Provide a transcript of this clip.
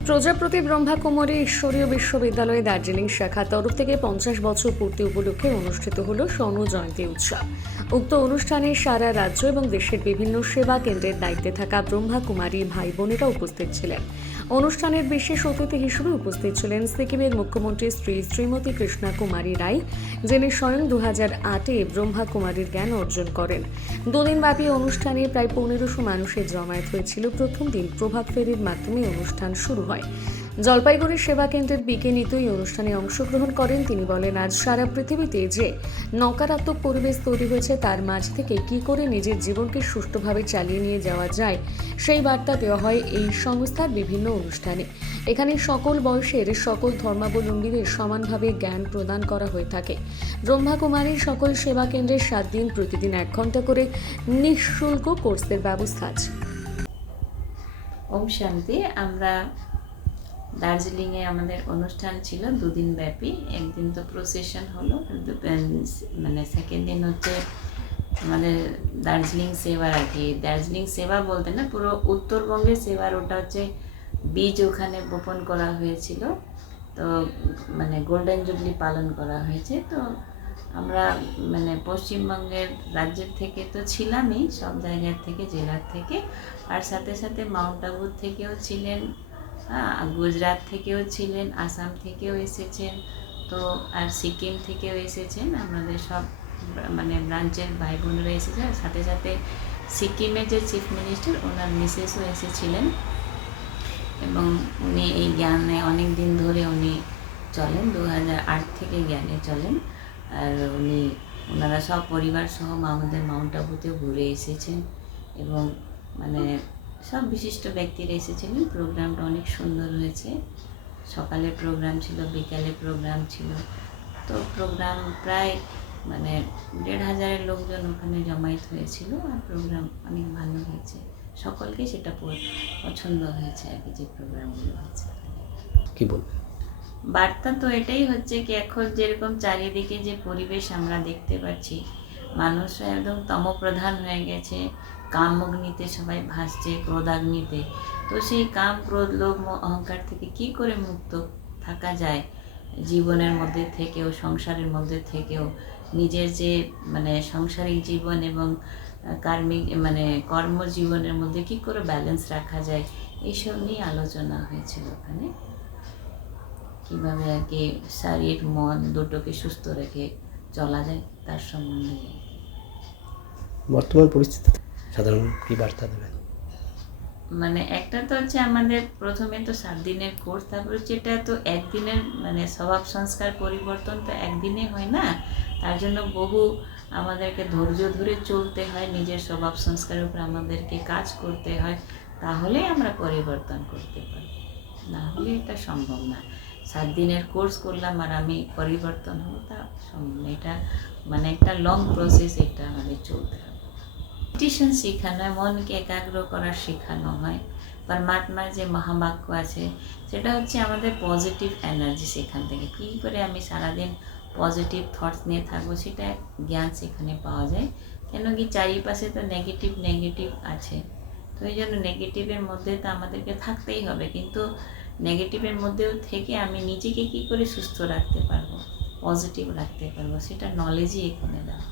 প্রজাপতি ব্রহ্মাকুমারী ঈশ্বরীয় বিশ্ববিদ্যালয়ে দার্জিলিং শাখা তরফ থেকে 50 বছর পূর্তি উপলক্ষে অনুষ্ঠিত হল স্বর্ণ জয়ন্তী উৎসব। উক্ত অনুষ্ঠানে সারা রাজ্য এবং দেশের বিভিন্ন সেবা কেন্দ্রের দায়িত্বে থাকা ব্রহ্মাকুমারী ভাই বোনেরা উপস্থিত ছিলেন। অনুষ্ঠানের বিশেষ অতিথি হিসেবে উপস্থিত ছিলেন সিকিমের মুখ্যমন্ত্রী শ্রীমতী কৃষ্ণা কুমারী রায়, যিনি স্বয়ং 2008-এ ব্রহ্মাকুমারীর জ্ঞান অর্জন করেন। দুদিনব্যাপী অনুষ্ঠানে প্রায় 1500 মানুষের জমায়েত হয়েছিল। প্রথম দিন প্রভাত ফেরির মাধ্যমে অনুষ্ঠান শুরু হয়। জলপাইগুড়ি সেবা কেন্দ্রের বিজ্ঞানীত এই অনুষ্ঠানে অংশগ্রহণ করেন। তিনি বলেন, আজ সারা পৃথিবীতে যে নকারাত্মক পরিবেশ তৈরি হয়েছে তার মাঝ থেকে কি করে নিজের জীবনকে সুষ্ঠুভাবে চালিয়ে নিয়ে যাওয়া যায় সেই বার্তা দেওয়া হয় এই সংস্থার বিভিন্ন অনুষ্ঠানে। এখানে সকল বয়সের সকল ধর্মাবলম্বীদের সমানভাবে জ্ঞান প্রদান করা হয়ে থাকে। ব্রহ্মাকুমারীর সকল সেবা কেন্দ্রে 7 দিন প্রতিদিন 1 ঘন্টা করে নিঃশুল্ক কোর্সের ব্যবস্থা আছে। ওম শান্তি। আমরা দার্জিলিংয়ে আমাদের অনুষ্ঠান ছিল 2 দিন ব্যাপী। একদিন তো প্রসেশন হলো, কিন্তু মানে সেকেন্ড দিন হচ্ছে আমাদের দার্জিলিং সেবার আর কি। দার্জিলিং সেবা বলতে না, পুরো উত্তরবঙ্গের সেবার ওটা হচ্ছে বীজ ওখানে বপন করা হয়েছিল। তো মানে গোল্ডেন জুবলি পালন করা হয়েছে। তো আমরা মানে পশ্চিমবঙ্গের রাজ্যের থেকে তো ছিলামই, সব জায়গার থেকে, জেলার থেকে, আর সাথে সাথে মাউন্ট আবুর থেকেও ছিলেন, গুজরাট থেকেও ছিলেন, আসাম থেকেও এসেছেন, তো আর সিকিম থেকেও এসেছেন। আমাদের সব মানে ব্রাঞ্চের ভাই বোনেরা এসেছেন। আর সাথে সাথে সিকিমের যে চিফ মিনিস্টার, ওনার মিসেসও এসেছিলেন, এবং উনি এই জ্ঞানে অনেক দিন ধরে উনি চলেন, 2008 থেকে জ্ঞানে চলেন। আর ওনারা সব পরিবার সহ আমাদের মাউন্ট আবুতেও ঘুরে এসেছেন, এবং মানে সব বিশিষ্ট ব্যক্তিরা এসেছিলেন। প্রোগ্রামটা অনেক সুন্দর হয়েছে। সকালে প্রোগ্রাম ছিল, বিকালে প্রোগ্রাম ছিল। তো প্রোগ্রাম প্রায় মানে 1500 লোকজন ওখানে জমায়েত হয়েছিল, আর প্রোগ্রাম অনেক ভালো হয়েছে। সকলকে সেটা পছন্দ হয়েছে আর কি, যে প্রোগ্রামগুলো হয়েছে। কি বলবেন? বার্তা তো এটাই হচ্ছে কি, এখন যেরকম চারিদিকে যে পরিবেশ আমরা দেখতে পাচ্ছি, মানুষরা একদম তমপ্রধান হয়ে গেছে, কামগ্নিতে সবাই ভাসছে, ক্রোধাগ্নিতে। তো সেই কাম, ক্রোধ, লোভ, অহংকার থেকে কি করে মুক্ত থাকা যায়, জীবনের মধ্যে থেকেও, সংসারের মধ্যে থেকেও, নিজের যে মানে সাংসারিক জীবন এবং কার্মিক মানে কর্মজীবনের মধ্যে কি করে ব্যালেন্স রাখা যায়, এইসব নিয়ে আলোচনা হয়েছিল ওখানে। কীভাবে আর কি শরীর মন দুটোকে সুস্থ রেখে চলা যায় তার সম্বন্ধে। বর্তমান পরিস্থিতিতে সাধারণ কি বার্তা দেবেন? মানে একটা তো হচ্ছে আমাদের প্রথমে তো 7 দিনের কোর্স, তারপরে যেটা তো একদিনের মানে স্বভাব সংস্কার পরিবর্তন তো একদিনে হয় না। তার জন্য বহু আমাদেরকে ধৈর্য ধরে চলতে হয়, নিজের স্বভাব সংস্কারের উপর আমাদেরকে কাজ করতে হয়, তাহলে আমরা পরিবর্তন করতে পারি, না হলে এটা সম্ভব না। 7 দিনের কোর্স করলাম আর আমি পরিবর্তন হবো, তা সম্ভব না। এটা মানে একটা লং প্রসেস, এটা আমাদের চলতে হবে। মেডিটেশন শেখানো হয়, মনকে একাগ্র করার শেখানো হয়। পরমাত্মার যে মহাবাক্য আছে, সেটা হচ্ছে আমাদের পজিটিভ এনার্জি। সেখান থেকে কী করে আমি সারাদিন পজিটিভ থটস নিয়ে থাকবো, সেটা জ্ঞান সেখানে পাওয়া যায়। কেন কি চারিপাশে তো নেগেটিভ আছে, তো এই জন্য নেগেটিভের মধ্যে তো আমাদেরকে থাকতেই হবে। কিন্তু নেগেটিভের মধ্যেও থেকে আমি নিজেকে কী করে সুস্থ রাখতে পারবো, পজিটিভ রাখতে পারবো, সেটা নলেজই এখানে দেওয়া।